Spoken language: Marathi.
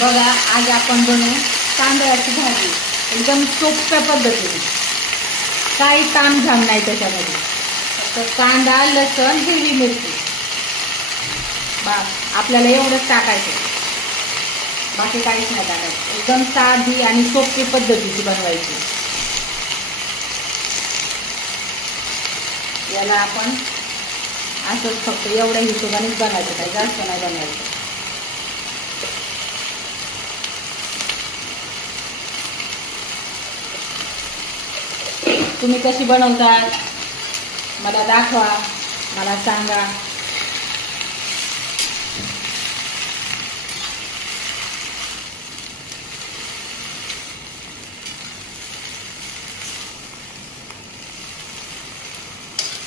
बघा आज आपण बनवू तांदळाची भाजी एकदम सोप्या पद्धतीने. काही तामझाम नाही त्याच्यामध्ये. फक्त कांदा, लसूण, हिरवी मिरची आपल्याला एवढंच टाकायचं, बाकी काहीच नाही टाकायचं. एकदम साधी आणि सोपी पद्धतीची बनवायची. याला आपण असंच फक्त एवढ्या हिशोबानेच बनवायचं, काही जास्त नाही बनवायचं. तुम्ही कशी बनवतात मला दाखवा, मला सांगा.